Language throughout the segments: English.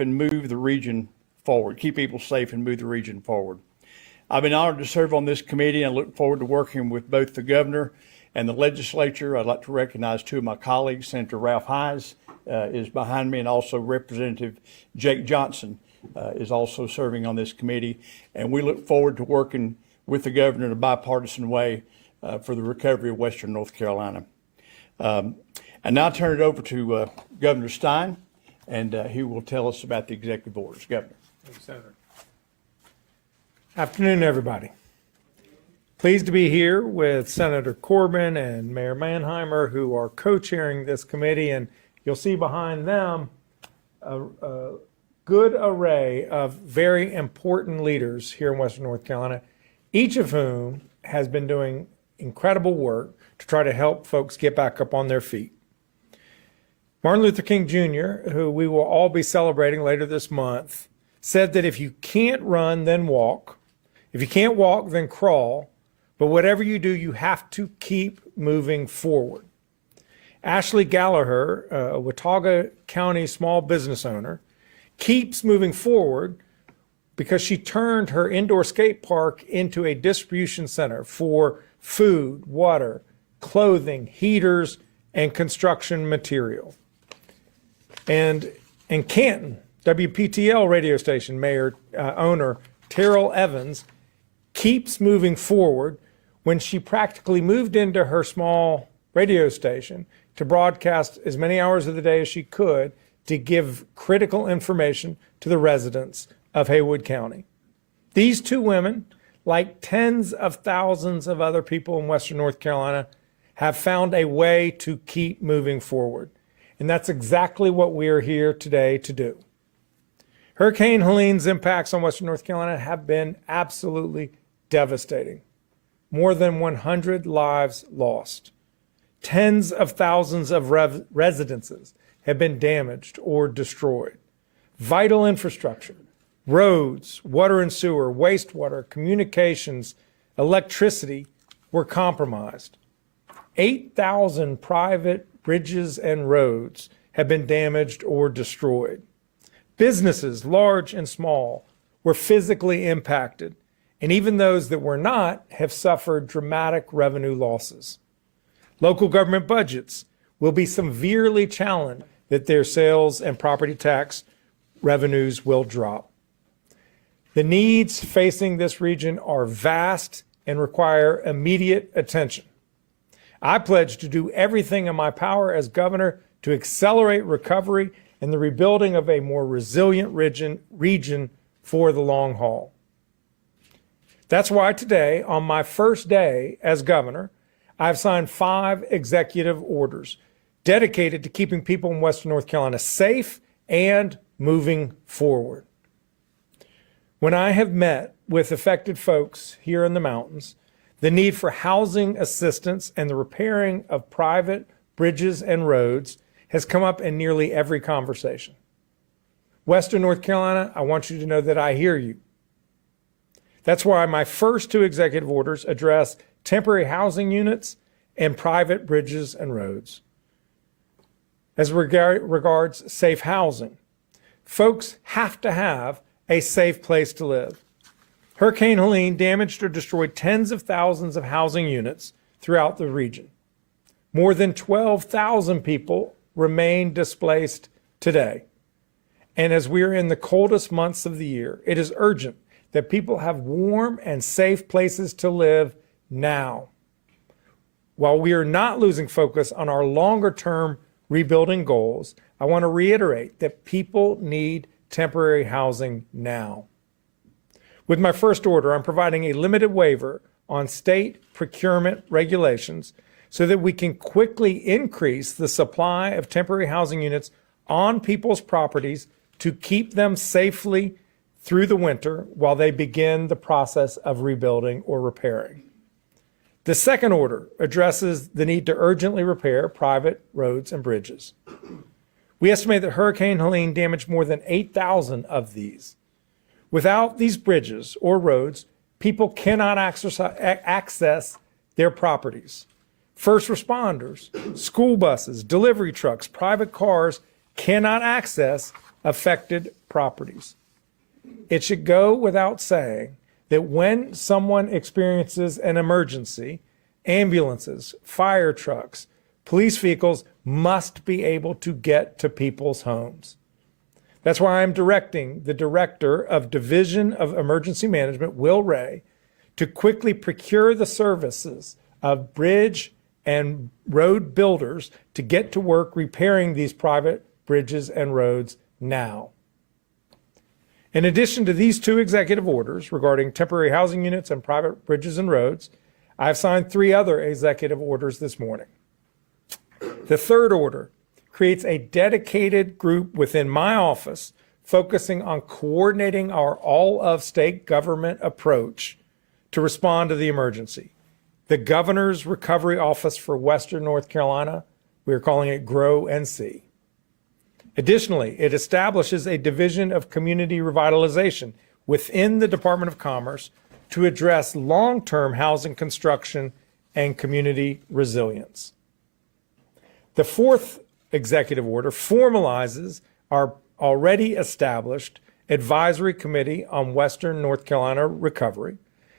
and move the region forward, keep people safe and move the region forward. I've been honored to serve on this committee and I look forward to working with both the governor and the legislature. I'd like to recognize two of my colleagues. Senator Ralph Hines is behind me, and also Representative Jake Johnson is also serving on this committee. And we look forward to working with the governor in a bipartisan way for the recovery of Western North Carolina. And now I turn it over to Governor Stein, and he will tell us about the executive orders. Governor. Thank you, Senator. Afternoon, everybody. Pleased to be here with Senator Corbin and Mayor Manheimer, who are co-chairing this committee, and you'll see behind them a good array of very important leaders here in Western North Carolina, each of whom has been doing incredible work to try to help folks get back up on their feet. Martin Luther King Jr., who we will all be celebrating later this month, said that if you can't run, then walk. If you can't walk, then crawl. But whatever you do, you have to keep moving forward. Ashley Gallagher, a Watauga County small business owner, keeps moving forward because she turned her indoor skate park into a distribution center for food, water, clothing, heaters, and construction material. And in Canton, WPTL radio station owner Terrell Evans keeps moving forward when she practically moved into her small radio station to broadcast as many hours of the day as she could to give critical information to the residents of Haywood County. These two women, like tens of thousands of other people in Western North Carolina, have found a way to keep moving forward. And that's exactly what we are here today to do. Hurricane Helene's impacts on Western North Carolina have been absolutely devastating. More than 100 lives lost. Tens of thousands of residences have been damaged or destroyed. Vital infrastructure, roads, water and sewer, wastewater, communications, electricity were compromised. 8,000 private bridges and roads have been damaged or destroyed. Businesses, large and small, were physically impacted, and even those that were not have suffered dramatic revenue losses. Local government budgets will be severely challenged that their sales and property tax revenues will drop. The needs facing this region are vast and require immediate attention. I pledge to do everything in my power as governor to accelerate recovery and the rebuilding of a more resilient region for the long haul. That's why today, on my first day as governor, I've signed 5 executive orders dedicated to keeping people in Western North Carolina safe and moving forward. When I have met with affected folks here in the mountains, the need for housing assistance and the repairing of private bridges and roads has come up in nearly every conversation. Western North Carolina, I want you to know that I hear you. That's why my first 2 executive orders address temporary housing units and private bridges and roads. As regards safe housing, folks have to have a safe place to live. Hurricane Helene damaged or destroyed tens of thousands of housing units throughout the region. More than 12,000 people remain displaced today. And as we are in the coldest months of the year, it is urgent that people have warm and safe places to live now. While we are not losing focus on our longer-term rebuilding goals, I want to reiterate that people need temporary housing now. With my first order, I'm providing a limited waiver on state procurement regulations so that we can quickly increase the supply of temporary housing units on people's properties to keep them safely through the winter while they begin the process of rebuilding or repairing. The second order addresses the need to urgently repair private roads and bridges. We estimate that Hurricane Helene damaged more than 8,000 of these. Without these bridges or roads, people cannot access their properties. First responders, school buses, delivery trucks, private cars cannot access affected properties. It should go without saying that when someone experiences an emergency, ambulances, fire trucks, police vehicles must be able to get to people's homes. That's why I'm directing the Director of Division of Emergency Management, Will Ray, to quickly procure the services of bridge and road builders to get to work repairing these private bridges and roads now. In addition to these two executive orders regarding temporary housing units and private bridges and roads, I've signed 3 other executive orders this morning. The third order creates a dedicated group within my office focusing on coordinating our all-of-state government approach to respond to the emergency. The Governor's Recovery Office for Western North Carolina, we are calling it GROW-NC. Additionally, it establishes a division of community revitalization within the Department of Commerce to address long-term housing construction and community resilience. The fourth executive order formalizes our already established Advisory Committee on Western North Carolina Recovery,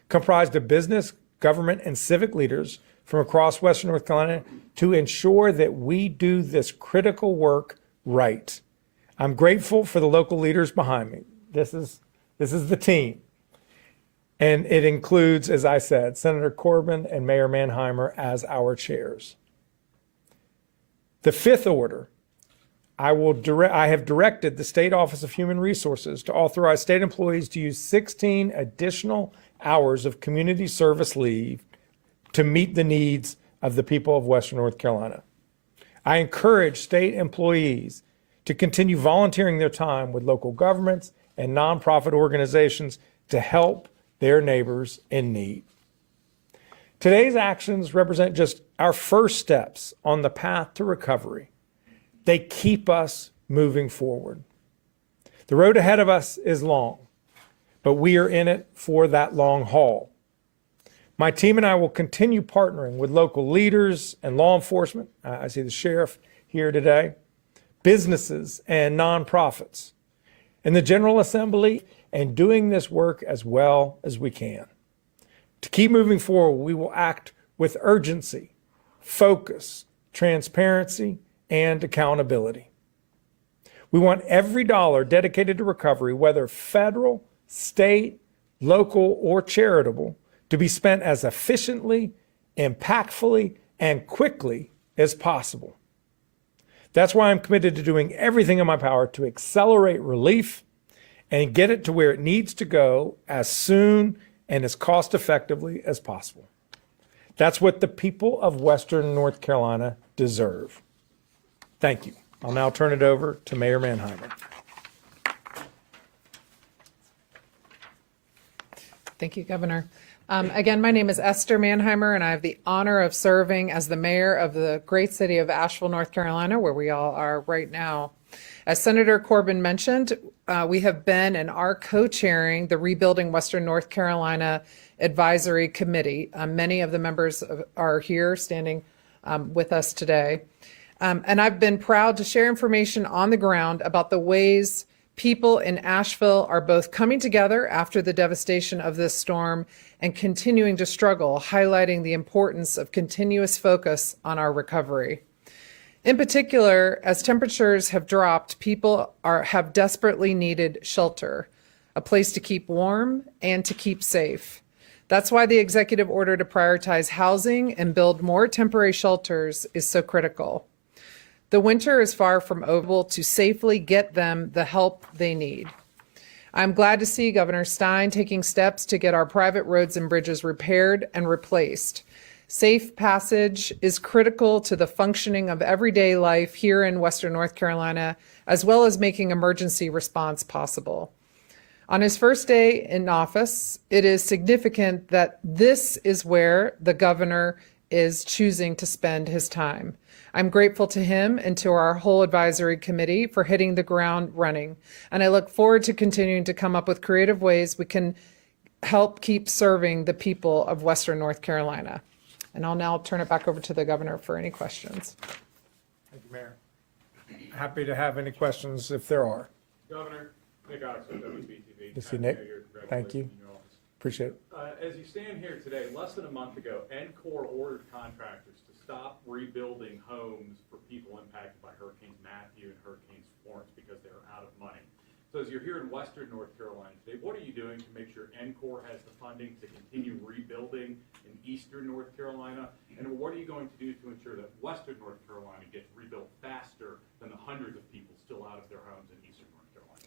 comprised of business, government, and civic leaders from across Western North Carolina to ensure that we do this critical work right. I'm grateful for the local leaders behind me. This is the team. And it includes, as I said, Senator Corbin and Mayor Manheimer as our chairs. The fifth order, I have directed the State Office of Human Resources to authorize state employees to use 16 additional hours of community service leave to meet the needs of the people of Western North Carolina. I encourage state employees to continue volunteering their time with local governments and nonprofit organizations to help their neighbors in need. Today's actions represent just our first steps on the path to recovery. They keep us moving forward. The road ahead of us is long, but we are in it for that long haul. My team and I will continue partnering with local leaders and law enforcement. I see the sheriff here today, businesses and nonprofits, and the General Assembly, and doing this work as well as we can. To keep moving forward, we will act with urgency, focus, transparency, and accountability. We want every dollar dedicated to recovery, whether federal, state, local, or charitable, to be spent as efficiently, impactfully, and quickly as possible. That's why I'm committed to doing everything in my power to accelerate relief and get it to where it needs to go as soon and as cost effectively as possible. That's what the people of Western North Carolina deserve. Thank you. I'll now turn it over to Mayor Manheimer. Thank you, Governor. Again, my name is Esther Manheimer, and I have the honor of serving as the mayor of the great city of Asheville, North Carolina, where we all are right now. As Senator Corbin mentioned, we have been and are co-chairing the Rebuilding Western North Carolina Advisory Committee. Many of the members are here standing with us today. And I've been proud to share information on the ground about the ways people in Asheville are both coming together after the devastation of this storm and continuing to struggle, highlighting the importance of continuous focus on our recovery. In particular, as temperatures have dropped, people have desperately needed shelter, a place to keep warm and to keep safe. That's why the executive order to prioritize housing and build more temporary shelters is so critical. The winter is far from over to safely get them the help they need. I'm glad to see Governor Stein taking steps to get our private roads and bridges repaired and replaced. Safe passage is critical to the functioning of everyday life here in Western North Carolina, as well as making emergency response possible. On his first day in office, it is significant that this is where the governor is choosing to spend his time. I'm grateful to him and to our whole advisory committee for hitting the ground running. And I look forward to continuing to come up with creative ways we can help keep serving the people of Western North Carolina. And I'll now turn it back over to the governor for any questions. Thank you, Mayor. Happy to have any questions if there are. Governor, Nick Oxford, WBTV. Good to see Nick. Happy New Year. Thank you. Congratulations in your office. Appreciate it. As you stand here today, less than a month ago, Encore ordered contractors to stop rebuilding homes for people impacted by Hurricanes Matthew and Hurricanes Florence because they were out of money. So as you're here in Western North Carolina today, what are you doing to make sure Encore has the funding to continue rebuilding in Eastern North Carolina? And what are you going to do to ensure that Western North Carolina gets rebuilt faster than the hundreds of people still out of their homes in Eastern North Carolina?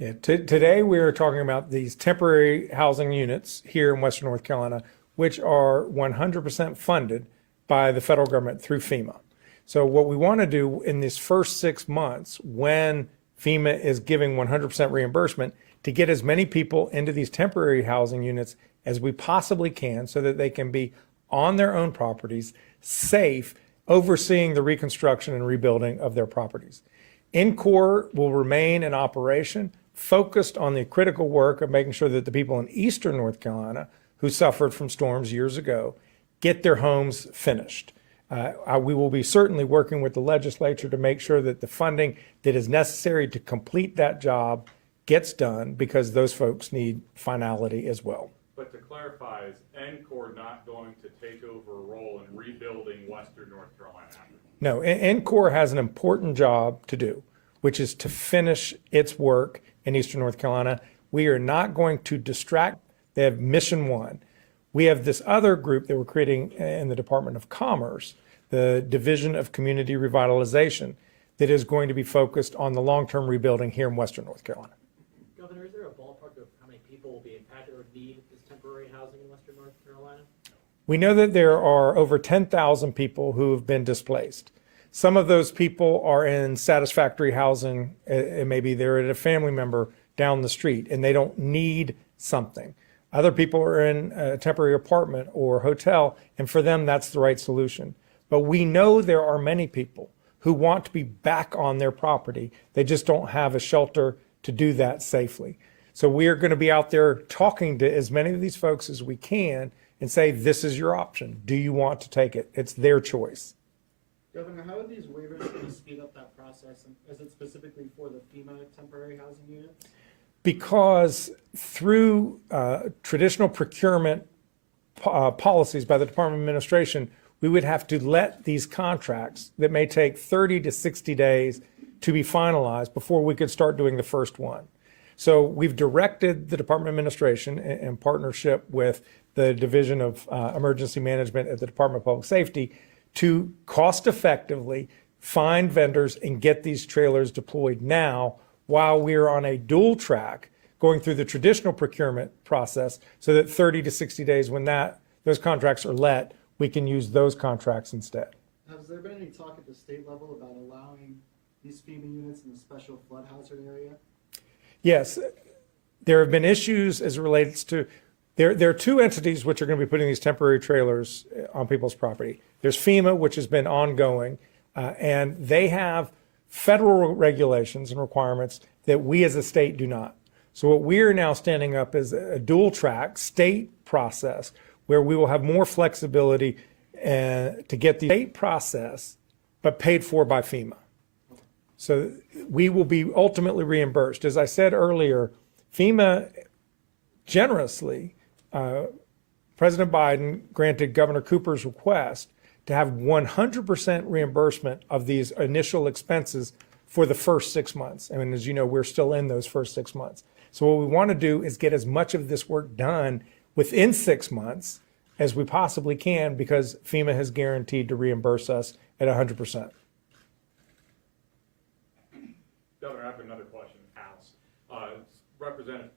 Yeah, today we are talking about these temporary housing units here in Western North Carolina, which are 100% funded by the federal government through FEMA. So what we want to do in these first 6 months, when FEMA is giving 100% reimbursement, to get as many people into these temporary housing units as we possibly can so that they can be on their own properties, safe, overseeing the reconstruction and rebuilding of their properties. Encore will remain in operation, focused on the critical work of making sure that the people in Eastern North Carolina who suffered from storms years ago get their homes finished. We will be certainly working with the legislature to make sure that the funding that is necessary to complete that job gets done, because those folks need finality as well. But to clarify, is Encore not going to take over a role in rebuilding Western North Carolina after? No, Encore has an important job to do, which is to finish its work in Eastern North Carolina. We are not going to distract. They have mission one. We have this other group that we're creating in the Department of Commerce, the Division of Community Revitalization, that is going to be focused on the long-term rebuilding here in Western North Carolina. Governor, is there a ballpark of how many people will be impacted or need this temporary housing in Western North Carolina? We know that there are over 10,000 people who have been displaced. Some of those people are in satisfactory housing. Maybe they're at a family member down the street and they don't need something. Other people are in a temporary apartment or hotel, and for them, that's the right solution. But we know there are many people who want to be back on their property. They just don't have a shelter to do that safely. So we are going to be out there talking to as many of these folks as we can and say, this is your option. Do you want to take it? It's their choice. Governor, how are these waivers going to speed up that process? And is it specifically for the FEMA temporary housing units? Because through traditional procurement policies by the Department of Administration, we would have to let these contracts that may take 30 to 60 days to be finalized before we could start doing the first one. So we've directed the Department of Administration in partnership with the Division of Emergency Management at the Department of Public Safety to cost effectively find vendors and get these trailers deployed now, while we're on a dual track going through the traditional procurement process, so that 30 to 60 days when those contracts are let, we can use those contracts instead. Has there been any talk at the state level about allowing these FEMA units in the special flood hazard area? Yes, there have been issues as it relates to, there are two entities which are going to be putting these temporary trailers on people's property. There's FEMA, which has been ongoing, and they have federal regulations and requirements that we as a state do not. So what we're now standing up is a dual track state process where we will have more flexibility to get the state process, but paid for by FEMA. So we will be ultimately reimbursed. As I said earlier, FEMA generously, President Biden granted Governor Cooper's request to have 100% reimbursement of these initial expenses for the first 6 months. I mean, as you know, we're still in those first 6 months. So what we want to do is get as much of this work done within 6 months as we possibly can, because FEMA has guaranteed to reimburse us at 100%. Governor, I have another question in the House.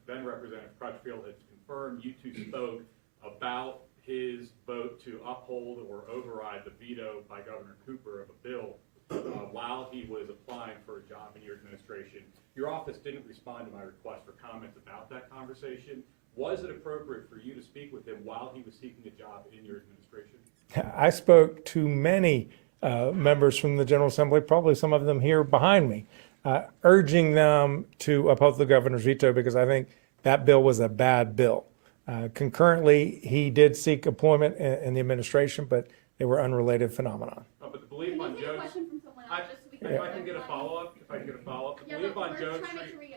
Then Representative Crutchfield has confirmed you two spoke about his vote to uphold or override the veto by Governor Cooper of a bill while he was applying for a job in your administration. Your office didn't respond to my request for comments about that conversation. Was it appropriate for you to speak with him while he was seeking a job in your administration? I spoke to many members from the General Assembly, probably some of them here behind me, urging them to uphold the governor's veto, because I think that bill was a bad bill. Concurrently, he did seek employment in the administration, but they were unrelated phenomena. But the belief on Jones. Question from someone else, just so we If I can get a follow-up, the belief on Jones Street.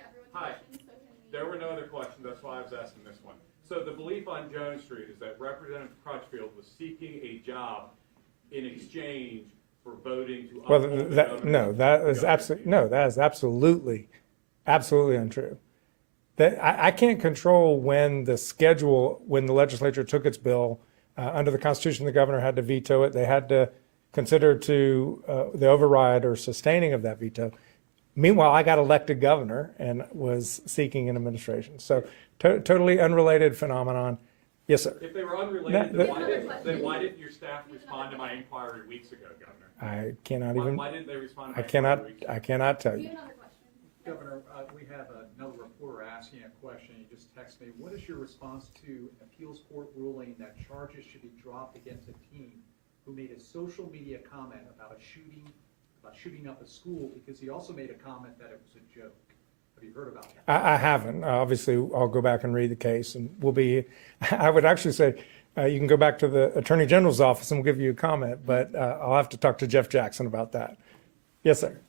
other questions. That's why I was asking this one. So the belief on Jones Street is that Representative Crutchfield was seeking a job in exchange for voting to Well, uphold the that, governor's no, that is governor's absolutely, veto. no, that is absolutely untrue. That, I can't control when the legislature took its bill. Under the Constitution, the governor had to veto it. They had to consider the override or sustaining of that veto. Meanwhile, I got elected governor and was seeking an administration. So totally unrelated phenomenon. Yes, sir. If they were unrelated, No, then why didn't your staff respond to my inquiry weeks ago, Governor? I cannot Why, even, why didn't they respond to I my inquiry weeks ago? cannot tell Do you you. have another question? Governor, we have another reporter asking a question. He just texted me. What is your response to an appeals court ruling that charges should be dropped against a teen who made a social media comment about shooting up a school because he also made a comment that it was a joke? Have you heard about that? I haven't. Obviously, I'll go back and read the case and I would actually say, you can go back to the Attorney General's office and we'll give you a comment, but I'll have to talk to Jeff Jackson about that. Yes, sir.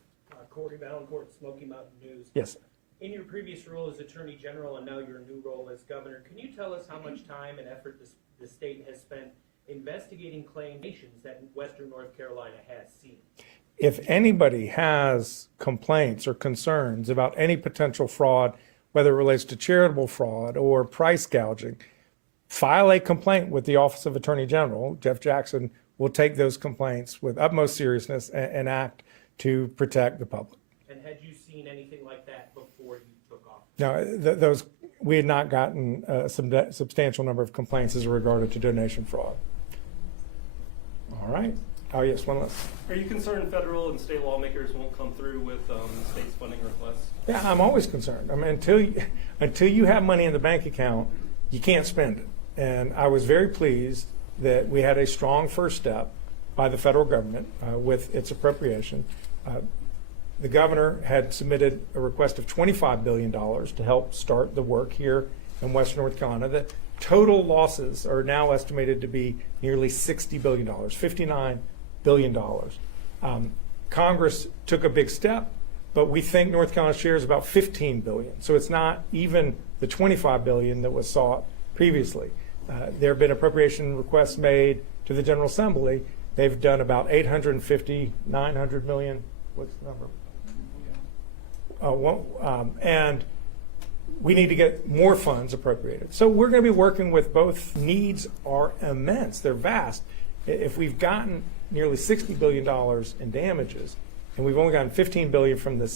Corey Valancourt, Smoky Mountain News. Yes, sir. In your previous role as Attorney General and now your new role as Governor, can you tell us how much time and effort the state has spent investigating claims that Western North Carolina has seen? If anybody has complaints or concerns about any potential fraud, whether it relates to charitable fraud or price gouging, file a complaint with the Office of Attorney General. Jeff Jackson will take those complaints with utmost seriousness and act to protect the public. And had you seen anything like that before you took office? No, we had not gotten a substantial number of complaints as regarded to donation fraud. All right. Oh, yes, one less. Are you concerned federal and state lawmakers won't come through with the state's funding requests? Yeah, I'm always concerned. I mean, until you have money in the bank account, you can't spend it. And I was very pleased that we had a strong first step by the federal government with its appropriation. The governor had submitted a request of $25 billion to help start the work here in Western North Carolina. The total losses are now estimated to be nearly $60 billion, $59 billion. Congress took a big step, but we think North Carolina's share is about $15 billion. So it's not even the $25 billion that was sought previously. There have been appropriation requests made to the General Assembly. They've done about 850, 900 million. What's the number? And we need to get more funds appropriated. So we're going to be working with both. Needs are immense. They're vast. If we've gotten nearly $60 billion in damages, and we've only gotten $15 billion from the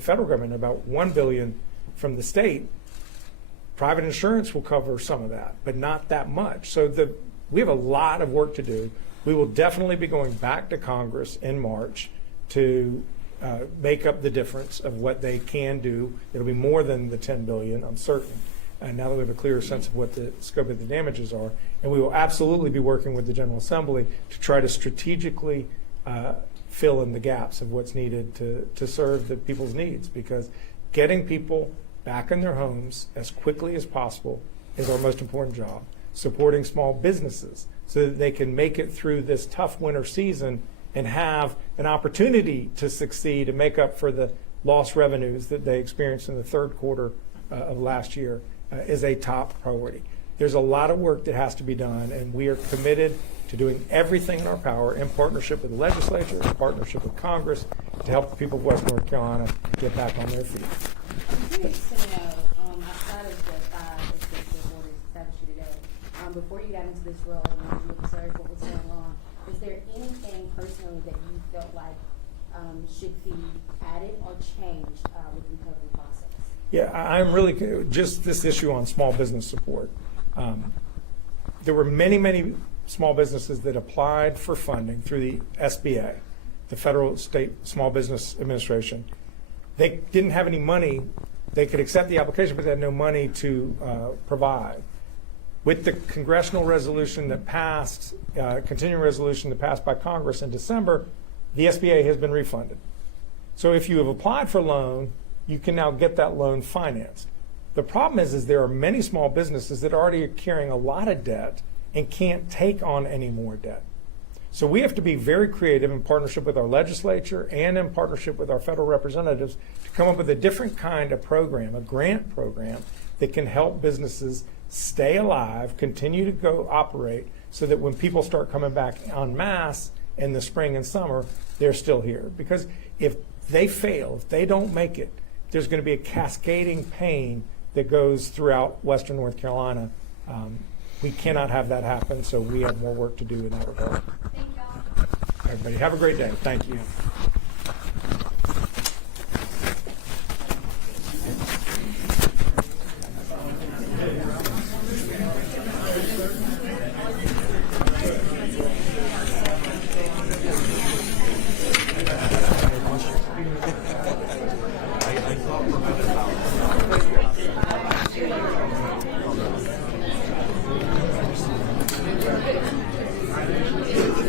federal government, about $1 billion from the state, private insurance will cover some of that, but not that much. So we have a lot of work to do. We will definitely be going back to Congress in March to make up the difference of what they can do. It'll be more than the $10 billion, I'm certain. And now that we have a clearer sense of what the scope of the damages are, and we will absolutely be working with the General Assembly to try to strategically fill in the gaps of what's needed to serve the people's needs, because getting people back in their homes as quickly as possible is our most important job. Supporting small businesses so that they can make it through this tough winter season and have an opportunity to succeed and make up for the lost revenues that they experienced in the third quarter of last year is a top priority. There's a lot of work that has to be done, and we are committed to doing everything in our power in partnership with the legislature, in partnership with Congress, to help the people of West North Carolina get back on their feet. I'm curious to know, outside of the 5 executive orders established today, before you got into this role and you observed what was going on, is there anything personally that you felt like should be added or changed with the recovery process? Yeah, I'm really, just this issue on small business support. There were many small businesses that applied for funding through the SBA, the Federal State Small Business Administration. They didn't have any money. They could accept the application, but they had no money to provide. With the congressional resolution that passed, continuing resolution that passed by Congress in December, the SBA has been refunded. So if you have applied for a loan, you can now get that loan financed. The problem is there are many small businesses that are already carrying a lot of debt and can't take on any more debt. So we have to be very creative in partnership with our legislature and in partnership with our federal representatives to come up with a different kind of program, a grant program that can help businesses stay alive, continue to go operate, so that when people start coming back en masse in the spring and summer, they're still here. Because if they fail, if they don't make it, there's going to be a cascading pain that goes throughout Western North Carolina. We cannot have that happen, so we have more work to do in that regard. Thank y'all. Everybody, have a great day. Thank you.